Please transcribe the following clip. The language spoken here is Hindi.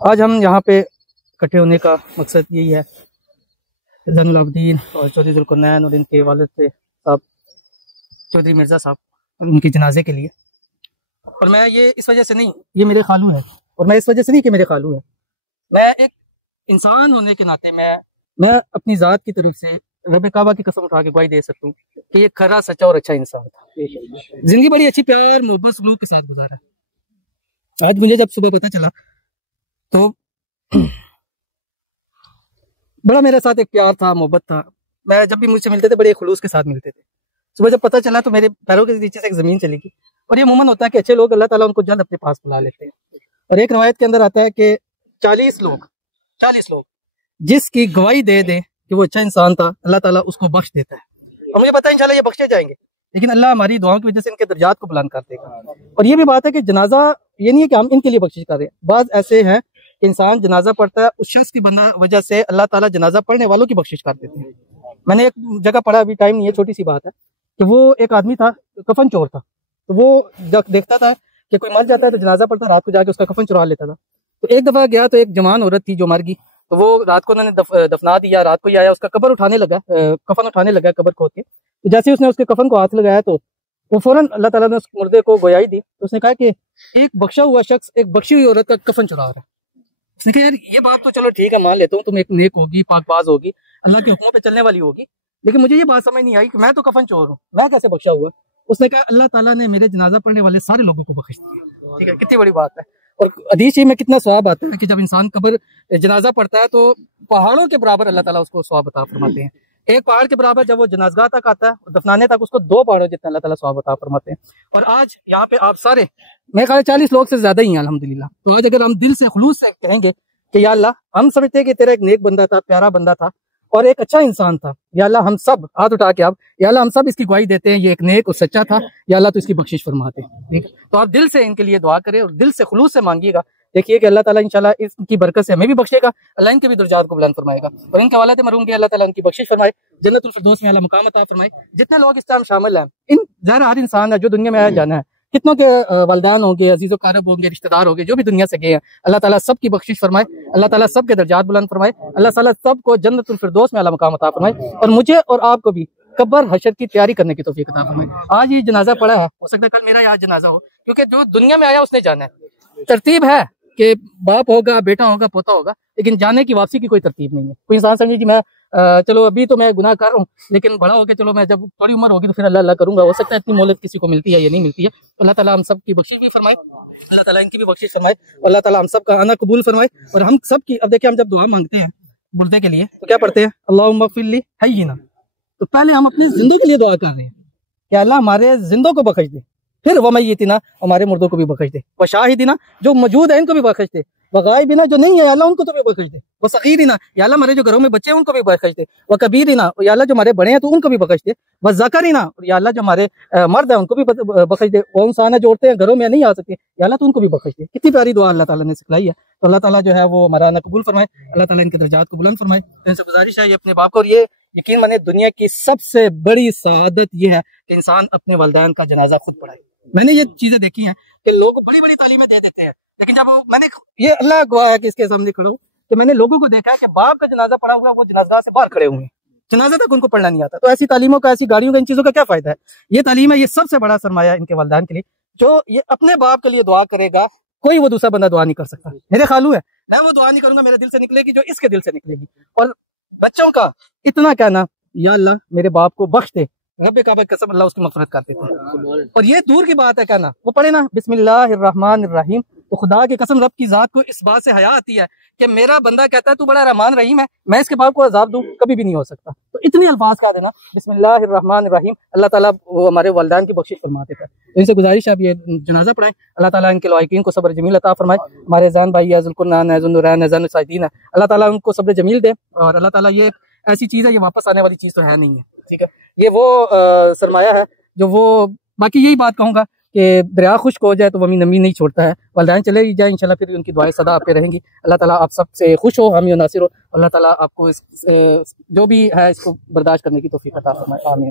आज हम यहाँ पे इकट्ठे होने का मकसद यही है, ज़ैनुल आबिदीन और चौधरी ज़ुल्करनैन और इनके वालिद थे साहब चौधरी मिर्ज़ा साहब, उनके जनाजे के लिए। और मैं ये इस वजह से नहीं, ये मेरे खालू है, और मैं इस वजह से नहीं कि मेरे खालू है, मैं एक इंसान होने के नाते मैं अपनी ज़ात की तरफ से रब काबा की कसम उठा के गवाही दे सकता हूँ कि ये खरा सच्चा और अच्छा इंसान था। जिंदगी बड़ी अच्छी प्यार मोहब्बत सलूक के साथ गुजारा। आज मुझे जब सुबह पता चला तो बड़ा मेरे साथ एक प्यार था, मोहब्बत था। मैं जब भी मुझसे मिलते थे बड़े खुलूस के साथ मिलते थे। सुबह जब पता चला तो मेरे पैरों के नीचे से एक ज़मीन चली गई। और ये अमूमन होता है कि अच्छे लोग अल्लाह ताला उनको जल्द अपने पास बुला लेते हैं। और एक रवायत के अंदर आता है कि 40 लोग जिसकी गवाही दे दें कि वो अच्छा इंसान था, अल्लाह ताला उसको बख्श देता है। और मुझे पता है इंशाल्लाह ये बख्शे जाएंगे, लेकिन अल्लाह हमारी दुआओं की वजह से इनके दर्जात को बुलंद कर देगा। और ये भी बात है कि जनाजा ये नहीं है कि हम इनके लिए बख्शिश कर रहे हैं। बाज़ ऐसे हैं कि इंसान जनाजा पढ़ता है, उस शख्स की वजह से अल्लाह ताला जनाजा पढ़ने वालों की बख्शिश कर देते हैं। मैंने एक जगह पढ़ा, अभी टाइम नहीं है, छोटी सी बात है, कि वो एक आदमी था, कफन चोर था। तो वो देखता था कि कोई मर जाता है तो जनाजा पढ़ता, रात को जाके उसका कफन चुरा लेता था। तो एक दफा गया तो एक जवान औरत थी जो मर गई, तो वो रात को उन्होंने दफना दिया। रात को ही आया, उसका कब्र उठाने लगा, कफन उठाने लगा कब्र खोद के। तो जैसे उसने उसके कफन को हाथ लगाया तो वो फौरन अल्लाह ताला ने उस मुर्दे को गोयाई दी। तो उसने कहा कि एक बख्शा हुआ शख्स एक बख्शी हुई औरत का कफन चुरा रहा है। उसने कहा यार ये बात तो चलो ठीक है, मान लेता हूँ, तुम एक नेक होगी, पाकबाज होगी, अल्लाह के हुक्मों पे चलने वाली होगी, लेकिन मुझे ये बात समझ नहीं आई कि मैं तो कफन चोर हूँ, मैं कैसे बख्शा हुआ। उसने कहा अल्लाह ताला ने मेरे जनाजा पढ़ने वाले सारे लोगों को बख्श दिया। ठीक है, कितनी बड़ी बात है। और हदीस में कितना सवाब आता है कि जब इंसान कब्र जनाजा पढ़ता है तो पहाड़ों के बराबर अल्लाह ताला उसको सवाब अता फरमाते हैं। एक पहाड़ के बराबर जब वो जनाजगाह तक आता है, दफनाने तक, उसको 2 पहाड़ों जितना अल्लाह ताला सवाब अता फरमाते हैं। और आज यहाँ पे आप सारे, मेरे ख्याल 40 लोग से ज्यादा ही हैं अल्हम्दुलिल्लाह। तो आज अगर हम दिल से खुलूस से कहेंगे कि या अल्लाह, हम समझते हैं कि तेरा एक नेक बंदा था, प्यारा बंदा था और एक अच्छा इंसान था, या अल्लाह हम सब हाथ उठा के, अब या अल्लाह हम सब इसकी गवाही देते हैं ये एक नेक और सच्चा था, या अल्लाह तो इसकी बख्शिश फरमाते। ठीक है, तो आप दिल से इनके लिए दुआ करें और दिल से खुलूस से मांगिएगा। देखिए कि अल्लाह ताला इंशाल्लाह इसकी बरकत से हमें भी बख्शेगा, अल्लाह इनके भी दर्जात को बुलंद फरमाएगा और इनके वालिद मरहूम के अल्लाह ताला इनकी बख्शिश फरमाए, जन्नतुल फिरदौस में अल्लाह मुकाम अता फरमाए। जितने लोग इस टाइम शामिल हैं, इन ज़ाहिर हर इंसान है जो दुनिया में आया जाना है, कितनों के वालिदैन होंगे, अजीज़ो कारब होंगे, रिश्तेदार होंगे, जो भी दुनिया से गए हैं, अल्लाह ताला सबकी बख्शिश फरमाए, अल्लाह ताला सबके दर्जात बुलंद फरमाए, अल्लाह ताला सबको जन्नतुल फिरदौस में अल्लाह मुकाम अता फरमाए। और मुझे और आपको भी कब्र हशर की तैयारी करने की तौफीक अता फरमाए। आज ये जनाजा पड़ा है, हो सकता है कल मेरा आज जनाजा हो, क्योंकि जो दुनिया में आया उसने जाना है। तरतीब है कि बाप होगा, बेटा होगा, पोता होगा, लेकिन जाने की वापसी की कोई तरतीब नहीं है। कोई इंसान समझे कि मैं चलो अभी तो मैं गुनाह कर रहा हूँ, लेकिन बड़ा होकर चलो मैं जब थोड़ी उम्र होगी तो फिर अल्लाह अल्लाह करूंगा। हो सकता है इतनी मोहलत किसी को मिलती है या नहीं मिलती है। अल्लाह ताला हम सब की बख्शिश भी फरमाए, अल्लाह ताला इनकी भी बख्शिश फरमाए, अल्लाह ताला हम सब का आना कबूल फरमाए। और हम सब की, अब देखिए हम जब दुआ मांगते हैं मुर्दे के लिए तो क्या पढ़ते हैं, अल्लाहुम्मा ग़फ़िर ली हय्यिना। तो पहले हम अपने जिंदों के लिए दुआ कर रहे हैं कि अल्लाह हमारे जिंदों को बख्श दे, फिर वमय्यितिना, हमारे मुर्दों को भी बख्श दे, व शाहिदिना, जो मौजूद है इनको भी बख्श दे, व गायबिना, जो नहीं है अल्लाह उनको तो भी बख्श दे, व सगीरिना, या अल्लाह हमारे जो घरों में बच्चे हैं उनको भी बख्श दे, व कबीरिना, या अल्लाह जो हमारे बड़े हैं तो उनको भी बख्श दे, व ज़करिना, या अल्लाह जो हमारे मर्द है उनको भी बख्श दे, वो इंसान है जो औरतें घरों में नहीं आ सकती, या अल्लाह तो उनको भी बख्श दे। कितनी प्यारी दुआ अल्लाह ताला ने सिखलाई है। तो अल्लाह ताला जो है वो हमारा आना कबूल फरमाए, अल्लाह ताला इनके दर्जात को बुलंद फरमाए। इनसे गुजारिश है ये अपने बाप को, और ये यकीन माने दुनिया की सबसे बड़ी सआदत ये है कि इंसान अपने वालिदैन का जनाजा खुद पढ़ाए। मैंने ये चीजें देखी हैं कि लोग बड़ी बड़ी तालीमें दे देते हैं, लेकिन जब मैंने, ये अल्लाह गवाह है कि इसके सामने खड़ा हूँ, कि मैंने लोगों को देखा है कि बाप का जनाजा पड़ा हुआ, वो जनाजा से बाहर खड़े हुए हैं, जनाजा तक उनको पढ़ना नहीं आता। तो ऐसी तालीमों का, ऐसी गाड़ियों का, इन चीजों का क्या फायदा है। ये तालीम है, ये सबसे बड़ा सरमाया इनके वालिदैन के लिए। जो ये अपने बाप के लिए दुआ करेगा, कोई वो दूसरा बंदा दुआ नहीं कर सकता। मेरे खालू है, मैं वो दुआ नहीं करूंगा, मेरे दिल से निकलेगी जो इसके दिल से निकलेगी। और बच्चों का इतना कहना, या अल्लाह मेरे बाप को बख्श दे, रब काबा की कसम अल्लाह उसकी मग़फ़िरत कर देता है। और ये दूर की बात है कहना, वो पढ़े ना बिस्मिल्लाहिर्रहमानिर्रहीम, तो खुदा की कसम रब की जात को इस बात से हया आती है कि मेरा बंदा कहता है तू बड़ा रहमान रहीम है, मैं इसके बाप को अजाब दूं, कभी भी नहीं हो सकता। तो इतने अल्फाज कह देना बिस्मिल्लाहिर्रहमानिर्रहीम, अल्लाह ताला वो हमारे वालिदैन की बख्शिश फरमा देता है। इनसे गुजारिश है अब ये जनाजा पढ़ाएं, अल्लाह ताला इनके लवाकिन को सब्र जमील अता फरमाए। हमारे ज़ान भाई है, ज़ुल्करनैन है, ज़ुन्नुरैन है, ज़ैनुल साइदीन है, अल्लाह ताला उनको सब्र जमील दे। और अल्लाह ताला, ये ऐसी चीज़ है, ये वापस आने वाली चीज़ तो है नहीं है। ठीक है, ये वो सरमाया है जो वो, बाकी यही बात कहूँगा कि दरिया खुश्क हो जाए तो वमी नमी नहीं छोड़ता है, वालिदैन चले ही जाए इंशाल्लाह फिर उनकी दुआएं सदा आप पे रहेंगी। अल्लाह ताला आप सब से खुश हो, हामी और नासिर हो। अल्लाह ताला आपको इस जो भी है इसको बर्दाश्त करने की तौफीक अता फरमाए। आमीन।